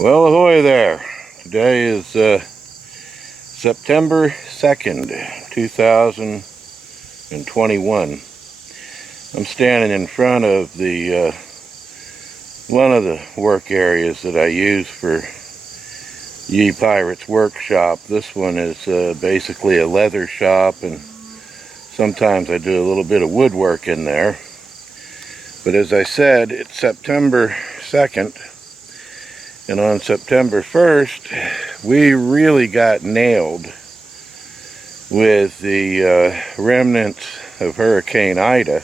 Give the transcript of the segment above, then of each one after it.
Well, ahoy there. Today is September 2nd, 2021. I'm standing in front of the one of the work areas that I use for Pirates workshop. This one is basically a leather shop, and sometimes I do a little bit of woodwork in there. But as I said, it's September 2nd. And on September 1st, we really got nailed with the remnants of Hurricane Ida,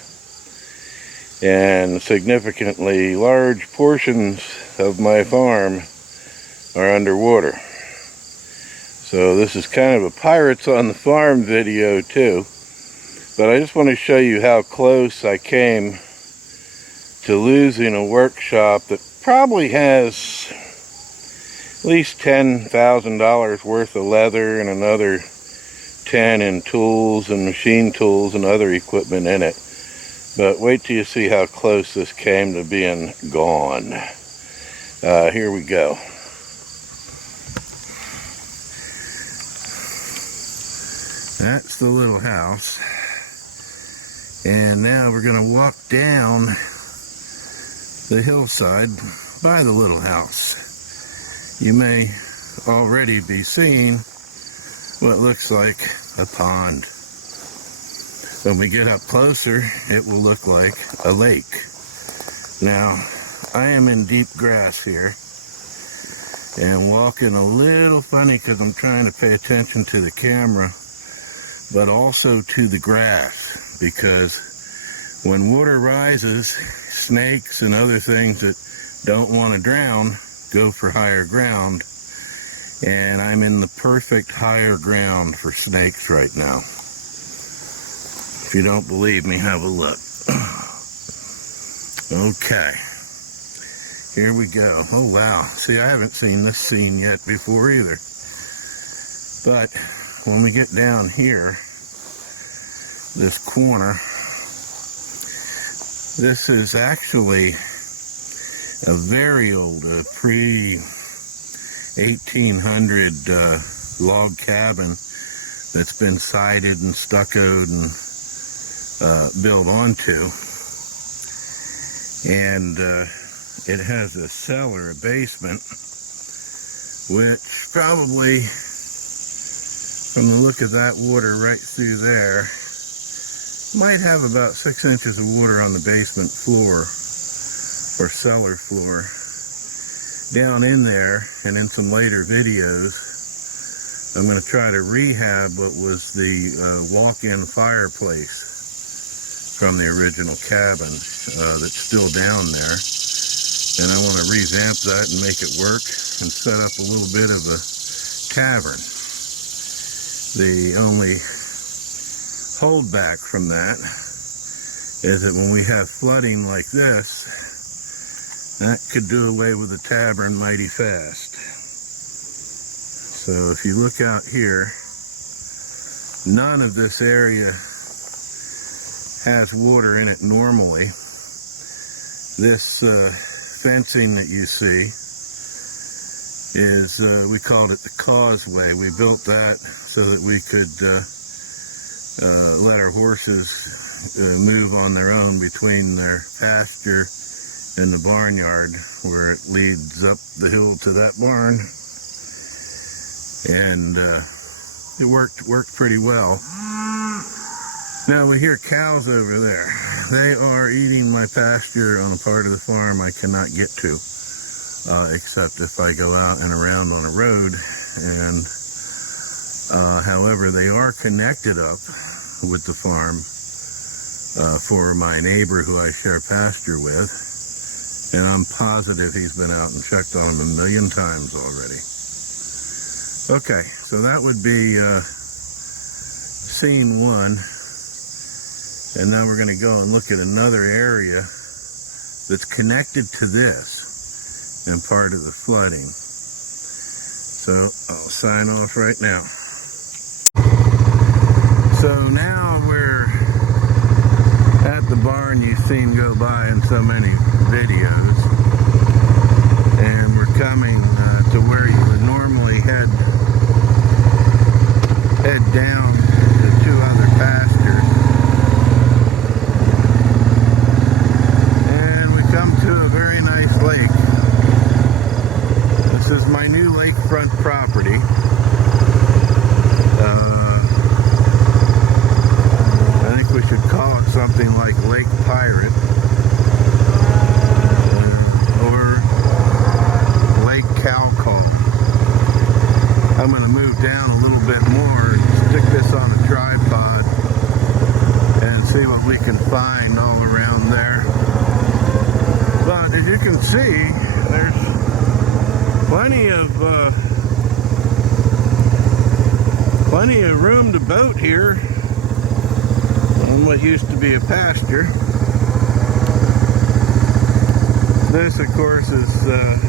and significantly large portions of my farm are underwater. So this is kind of a Pirates on the Farm video too, but I just want to show you how close I came to losing a workshop that probably has at least $10,000 worth of leather and another 10 in tools and machine tools and other equipment in it. But wait till you see how close this came to being gone. Here we go. That's the little house. And now we're going to walk down the hillside by the little house. You may already be seeing what looks like a pond. When we get up closer, it will look like a lake. Now, I am in deep grass here and walking a little funny because I'm trying to pay attention to the camera, but also to the grass, because when water rises, snakes and other things that don't want to drown go for higher ground, and I'm in the perfect higher ground for snakes right now. If you don't believe me, have a look. Okay, here we go. Oh wow, see, I haven't seen this scene yet before either. But when we get down here, this corner, this is actually a very old, pre-1800 log cabin that's been sided and stuccoed and built onto. And it has a cellar, a basement, which probably, from the look of that water right through there, might have about 6 inches of water on the basement floor or cellar floor. Down in there, and in some later videos, I'm going to try to rehab what was the walk-in fireplace from the original cabin that's still down there. And I want to revamp that and make it work and set up a little bit of a tavern. The only holdback from that is that when we have flooding like this, that could do away with the tavern mighty fast. So if you look out here, none of this area has water in it normally. This fencing that you see is, we called it the causeway. We built that so that we could let our horses move on their own between their pasture and the barnyard, where it leads up the hill to that barn. And it worked pretty well. Now we hear cows over there. They are eating my pasture on a part of the farm I cannot get to, except if I go out and around on a road. And however, they are connected up with the farm for my neighbor who I share pasture with. And I'm positive he's been out and checked on them 1 million times already. Okay, so that would be scene one. And now we're going to go and look at another area that's connected to this and part of the flooding. So I'll sign off right now. So now we're at the barn you've seen go by in so many videos, and we're coming is my new lakefront property. I think we should call it something like Lake Pirate or Lake Cow Call. I'm going to move down a little bit more and stick this on a tripod and see what we can find all around there. But as you can see, there's plenty of room to boat here on what used to be a pasture. This, of course, is the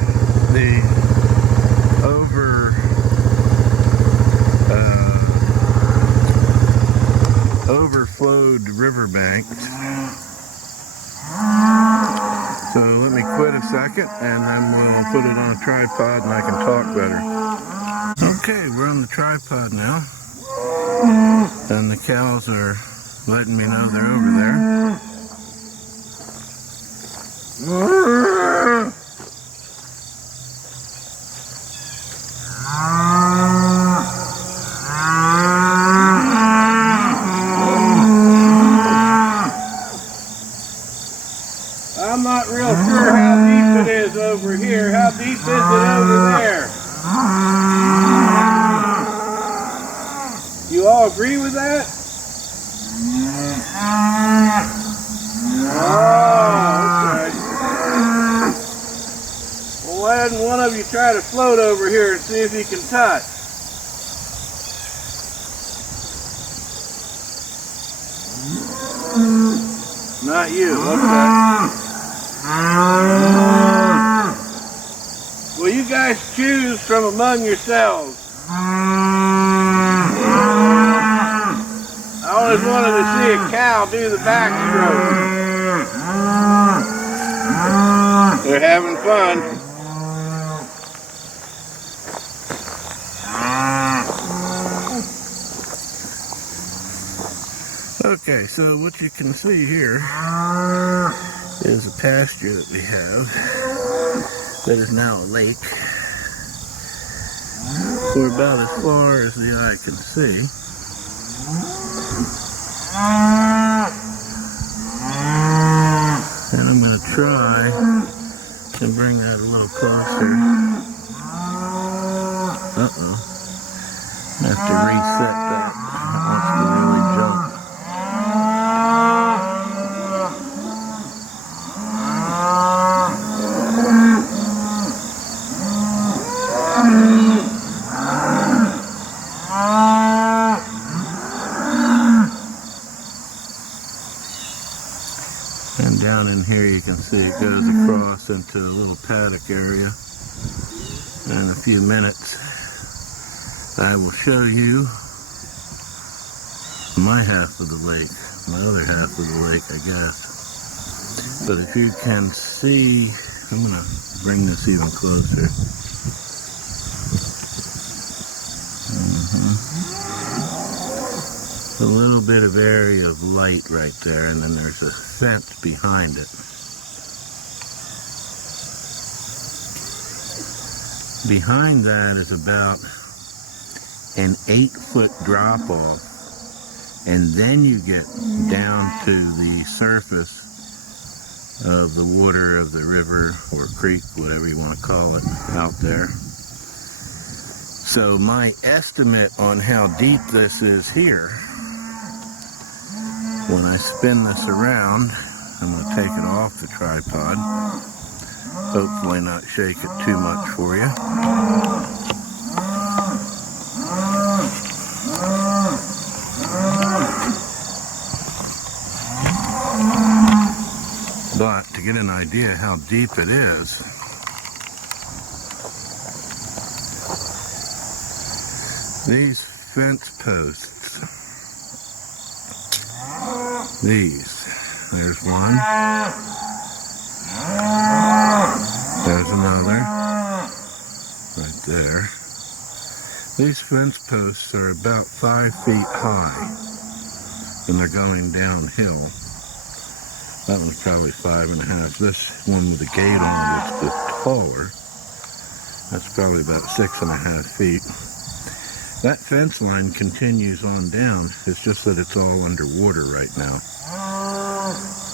overflowed riverbank. So let me quit a second and then we'll put it on a tripod and I can talk better. Okay, we're on the tripod now. And the cows are letting me know they're over there. I'm not real sure how deep it is over here. How deep is it over there? You all agree with that? Oh, okay. Well, why doesn't one of you try to float over here and see if you can touch? Not you, okay. Well, you guys choose from among yourselves. I always wanted to see a cow do the backstroke. They're having fun. Okay, so what you can see here is a pasture that we have that is now a lake. We're about as far as the eye can see. And I'm going to try to bring that a little closer. Uh-oh. I have to reset that. It wants to really jump. And down in here you can see it goes across into a little paddock area. And in a few minutes I will show you my half of the lake, my other half of the lake, I guess. But if you can see, I'm going to bring this even closer. A little bit of area of light right there, and then there's a fence behind it. Behind that is about an 8-foot drop off, and then you get down to the surface of the water of the river or creek, whatever you want to call it, out there. So my estimate on how deep this is here, when I spin this around, I'm going to take it off the tripod, hopefully not shake it too much for you. But to get an idea how deep it is, these fence posts, there's one, there's another, right there. These fence posts are about 5 feet high, and they're going downhill. That one's probably 5.5. This one with the gate on is taller. That's probably about 6.5 feet. That fence line continues on down. It's just that it's all underwater right now.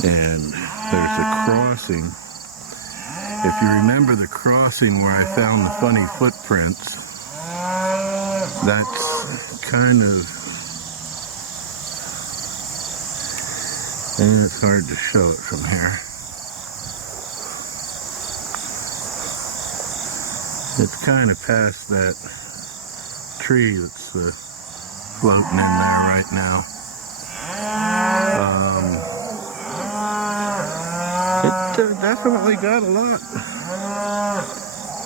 And there's a crossing. If you remember the crossing where I found the funny footprints, that's kind of, and it's hard to show it from here. It's kind of past that tree that's floating in there right now. It definitely got a lot.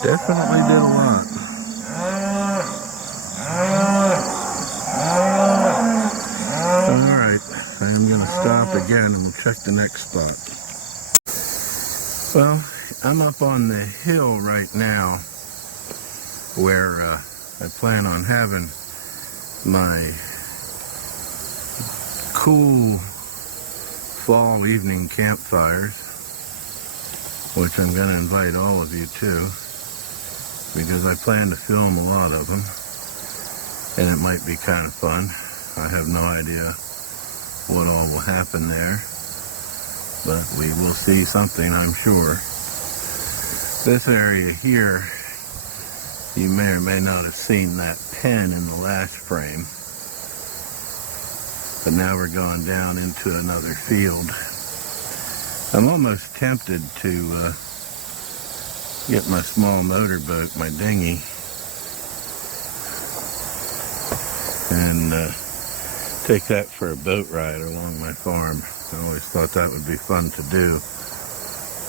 Definitely did a lot. Alright, I'm going to stop again and we'll check the next spot. Well, I'm up on the hill right now where I plan on having my cool fall evening campfires, which I'm going to invite all of you to, because I plan to film a lot of them, and it might be kind of fun. I have no idea what all will happen there, but we will see something, I'm sure. This area here, you may or may not have seen that pen in the last frame, but now we're going down into another field. I'm almost tempted to get my small motorboat, my dinghy, and take that for a boat ride along my farm. I always thought that would be fun to do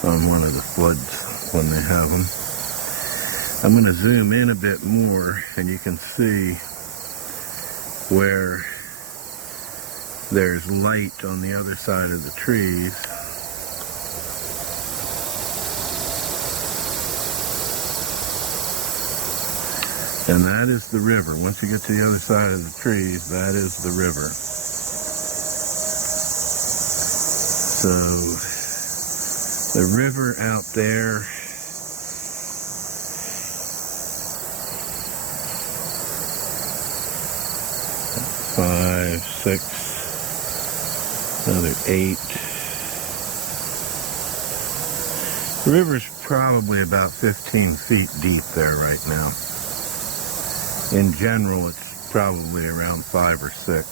on one of the floods when they have them. I'm going to zoom in a bit more and you can see where there's light on the other side of the trees. And that is the river. Once you get to the other side of the trees, that is the river. So the river out there, five, six, another 8. The river's probably about 15 feet deep there right now. In general, it's probably around 5 or 6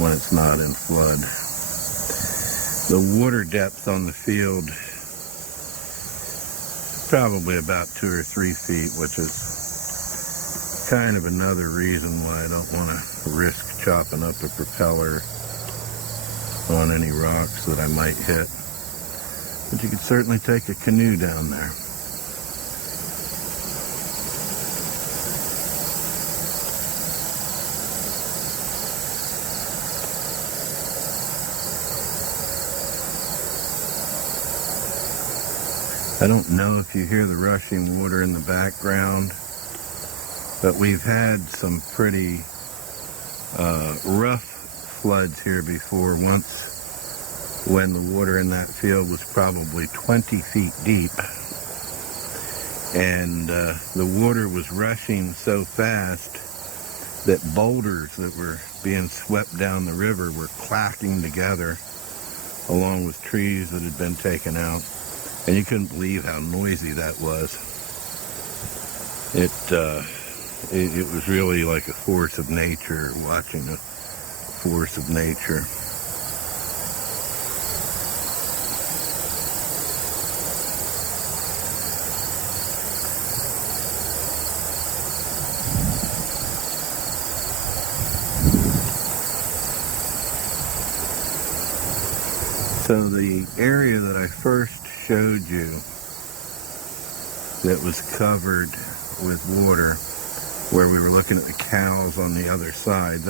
when it's not in flood. The water depth on the field is probably about 2 or 3 feet, which is kind of another reason why I don't want to risk chopping up a propeller on any rocks that I might hit. But you could certainly take a canoe down there. I don't know if you hear the rushing water in the background, but we've had some pretty rough floods here before. Once, when the water in that field was probably 20 feet deep, and the water was rushing so fast that boulders that were being swept down the river were clacking together along with trees that had been taken out. And you couldn't believe how noisy that was. It was really like a force of nature, watching a force of nature. So the area that I first showed you that was covered with water, where we were looking at the cows on the other side,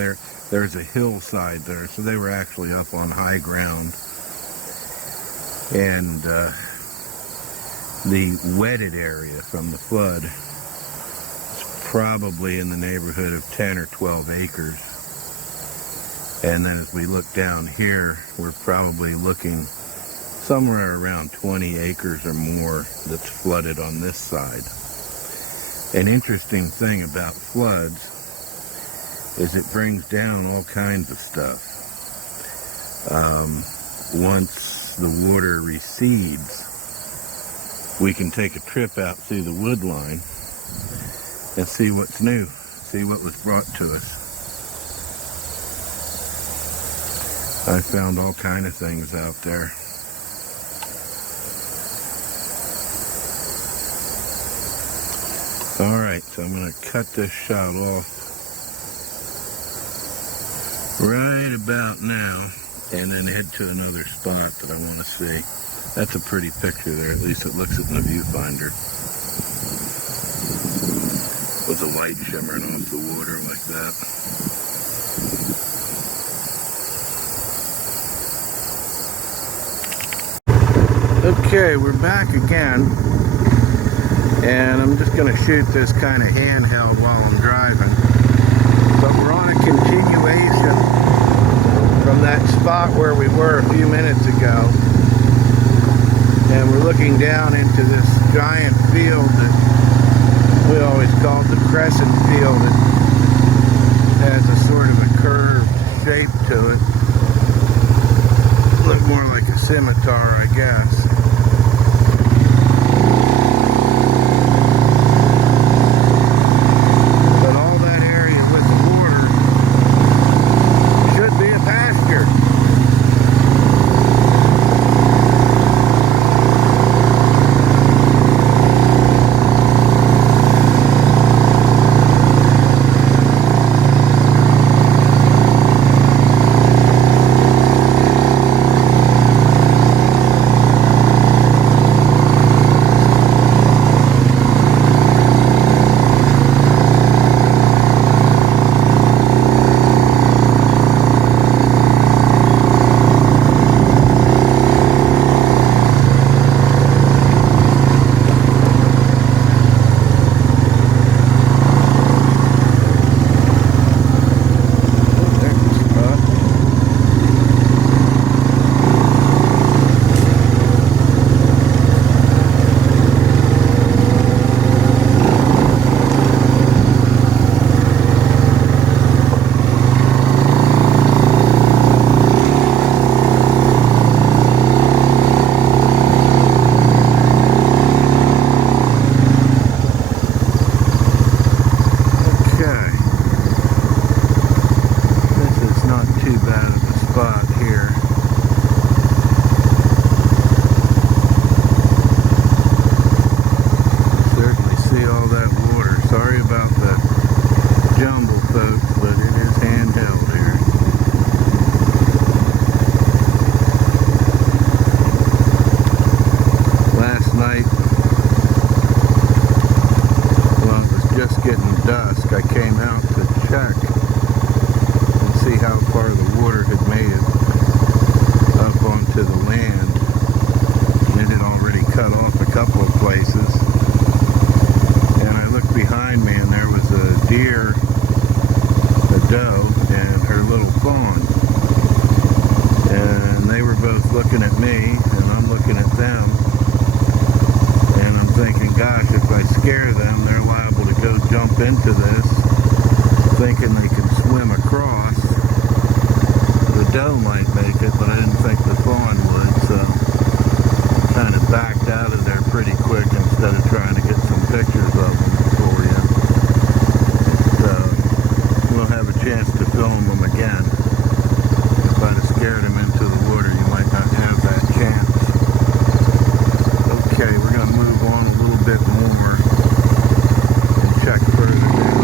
there's a hillside there, so they were actually up on high ground. And the wetted area from the flood is probably in the neighborhood of 10 or 12 acres. And then as we look down here, we're probably looking somewhere around 20 acres or more that's flooded on this side. An interesting thing about floods is it brings down all kinds of stuff. Once the water recedes, we can take a trip out through the wood line and see what's new, see what was brought to us. I found all kind of things out there. Alright, so I'm going to cut this shot off right about now and then head to another spot that I want to see. That's a pretty picture there, at least it looks it in the viewfinder. With the light shimmering off the water like that. Okay, we're back again. And I'm just going to shoot this kind of handheld while I'm driving. But we're on a continuation from that spot where we were a few minutes ago. And we're looking down into this giant field that we always called the crescent field. It has a sort of a curved shape to it. Look more like a scimitar, I guess. Into this, thinking they can swim across. The doe might make it, but I didn't think the fawn would, so kind of backed out of there pretty quick instead of trying to get some pictures of them for you. We'll have a chance to film them again. If I'd have scared them into the water, you might not have that chance. Okay, we're going to move on a little bit more. Check further down.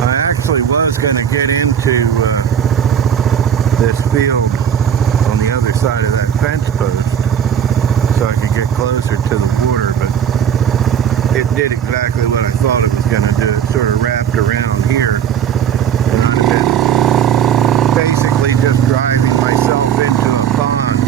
I actually was going to get into this field on the other side of that fence post so I could get closer to the water, but it did exactly what I thought it was going to do. It sort of wrapped around here, and I'd have been basically just driving myself into a pond.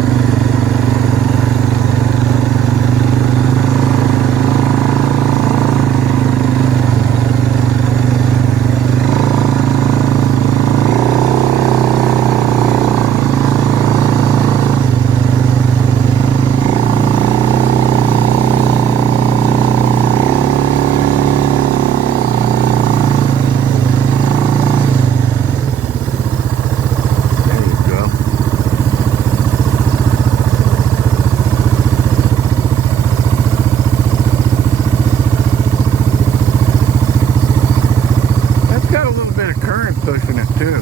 Pushing it too.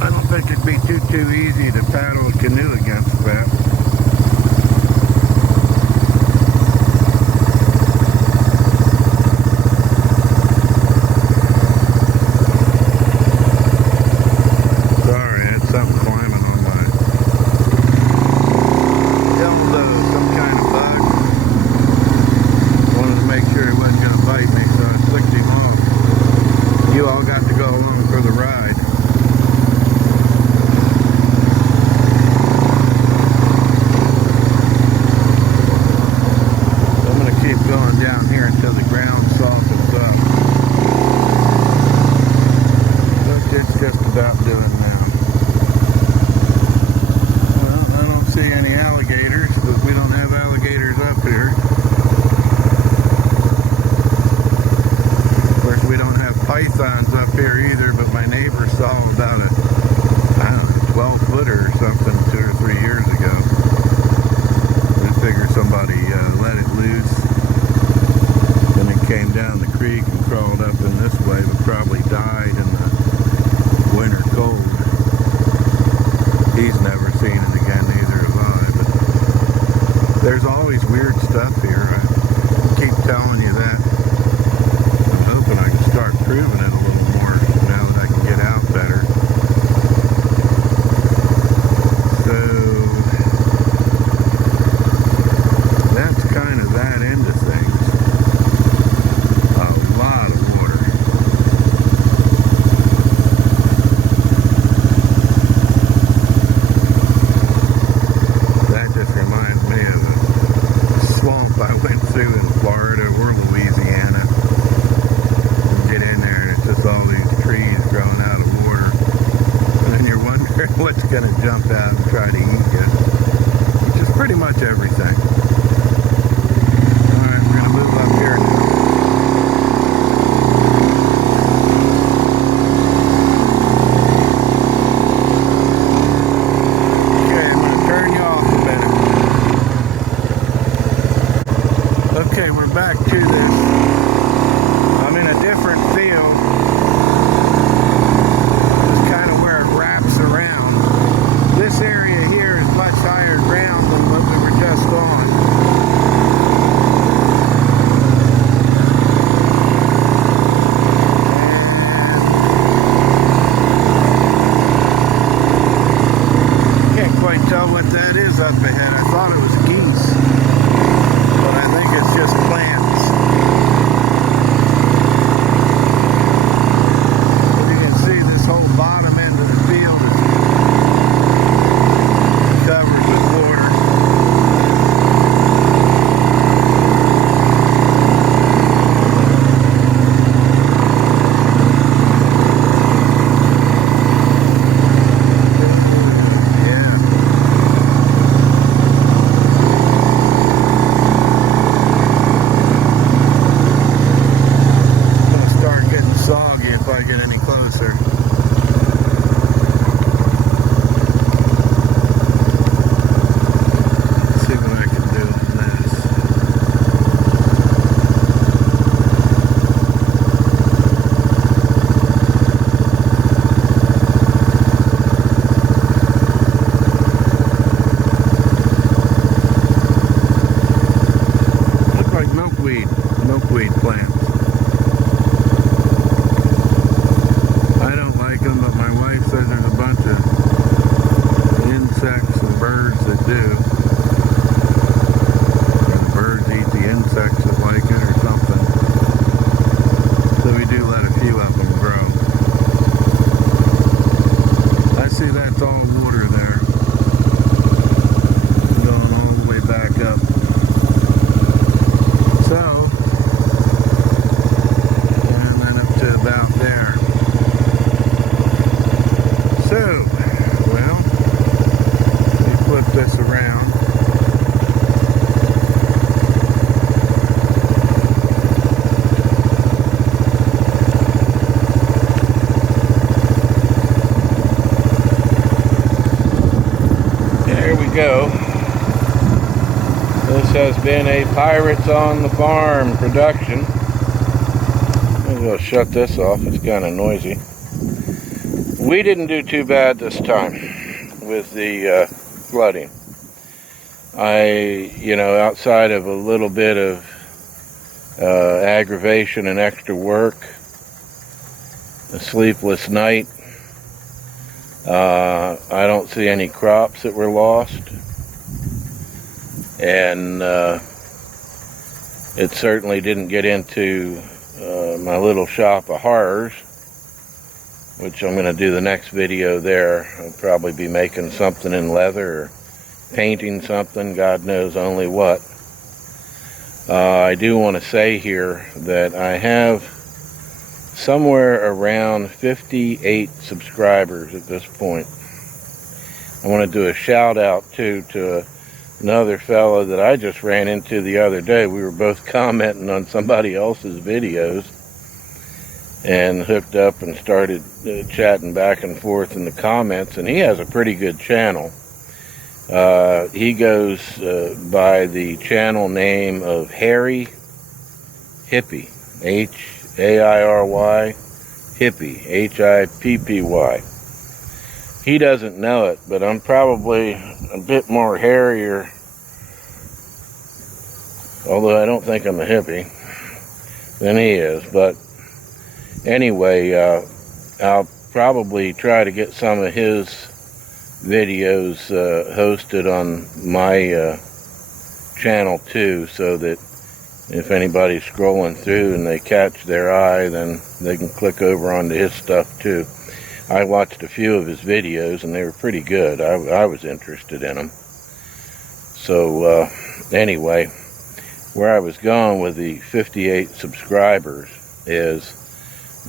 I don't think it'd be too easy to paddle a canoe against that. Sorry, I had something climbing on my elbow, some kind of bug. Wanted to make sure it wasn't going to bite me, so I flicked him off. You all got to go along for the ride. So I'm going to keep going down here until the ground softens up. But it's just about doing now. Well, I don't see any alligators, because we don't have alligators up here. We don't have pythons up here either, but my neighbor saw about a, I don't know, 12-footer or something 2 or 3 years ago. I figured somebody let it loose, and it came down the creek and crawled up in this way, but probably died in the winter cold. He's never seen it again, neither have I, but there's always weird stuff here. I keep telling you that. I can start proving it a little more now that I can get out better. So that's kind of that end of things. A lot of water. That just reminds me of a swamp I went through in Florida or Louisiana. Get in there, it's just all these trees growing out of water, and then you're wondering what's going to jump out and try to eat you, which is pretty much everything. Alright, we're going to move up here now. Okay, I'm going to turn you off a minute. Okay, we're back to this. I'm in a different field. It's kind of where it wraps around. This area here is much higher ground than what we were just on. go. This has been a Pirates on the Farm production. I'm going to shut this off. It's kind of noisy. We didn't do too bad this time with the flooding. Outside of a little bit of aggravation and extra work, a sleepless night, I don't see any crops that were lost, and it certainly didn't get into my little shop of horrors, which I'm going to do the next video there. I'll probably be making something in leather or painting something, God knows only what. I do want to say here that I have somewhere around 58 subscribers at this point. I want to do a shout out too to another fellow that I just ran into the other day. We were both commenting on somebody else's videos and hooked up and started chatting back and forth in the comments, and he has a pretty good channel. He goes by the channel name of Harry Hippie, H-A-I-R-Y, Hippie, H-I-P-P-Y. He doesn't know it, but I'm probably a bit more hairier, although I don't think I'm a hippie, than he is. But anyway, I'll probably try to get some of his videos hosted on my channel too, so that if anybody's scrolling through and they catch their eye, then they can click over onto his stuff too. I watched a few of his videos and they were pretty good. I was interested in them. So anyway, where I was going with the 58 subscribers is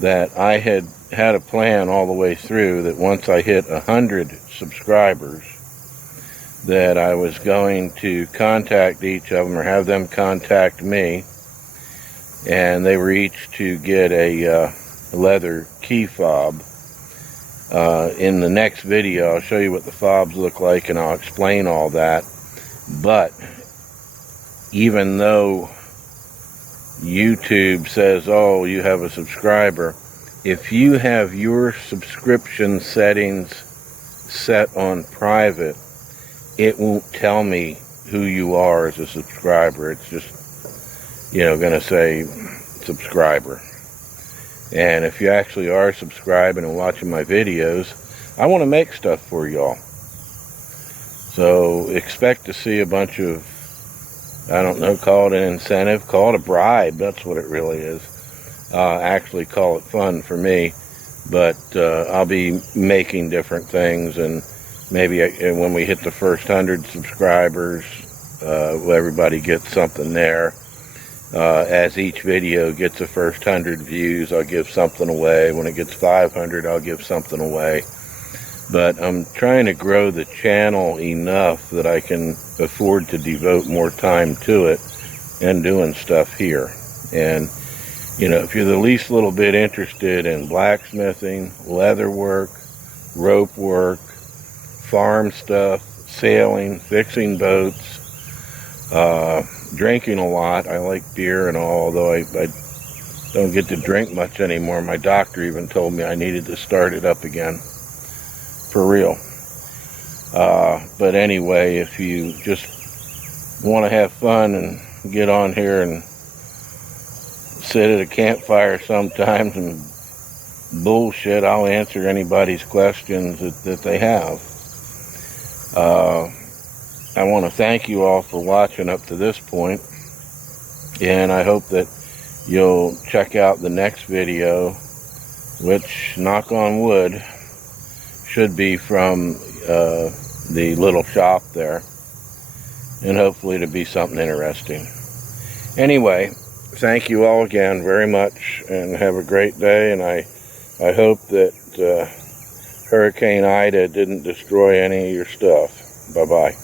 that I had a plan all the way through that once I hit 100 subscribers, that I was going to contact each of them or have them contact me, and they were each to get a leather key fob. In the next video I'll show you what the fobs look like and I'll explain all that. But even though YouTube says, oh, you have a subscriber, if you have your subscription settings set on private, it won't tell me who you are as a subscriber. It's just, going to say subscriber. And if you actually are subscribing and watching my videos, I want to make stuff for y'all. So expect to see a bunch of, I don't know, call it an incentive, call it a bribe, that's what it really is. Actually call it fun for me, but I'll be making different things, and maybe when we hit the first 100 subscribers, everybody gets something there. As each video gets the first 100 views, I'll give something away. When it gets 500, I'll give something away. But I'm trying to grow the channel enough that I can afford to devote more time to it and doing stuff here. And, if you're the least little bit interested in blacksmithing, leather work, rope work, farm stuff, sailing, fixing boats, drinking a lot. I like beer and all, although I don't get to drink much anymore. My doctor even told me I needed to start it up again. For real. But anyway, if you just want to have fun and get on here and sit at a campfire sometimes and bullshit, I'll answer anybody's questions that they have. I want to thank you all for watching up to this point, and I hope that you'll check out the next video, which, knock on wood, should be from the little shop there, and hopefully it'll be something interesting. Anyway, thank you all again very much, and have a great day, and I hope that Hurricane Ida didn't destroy any of your stuff. Bye-bye.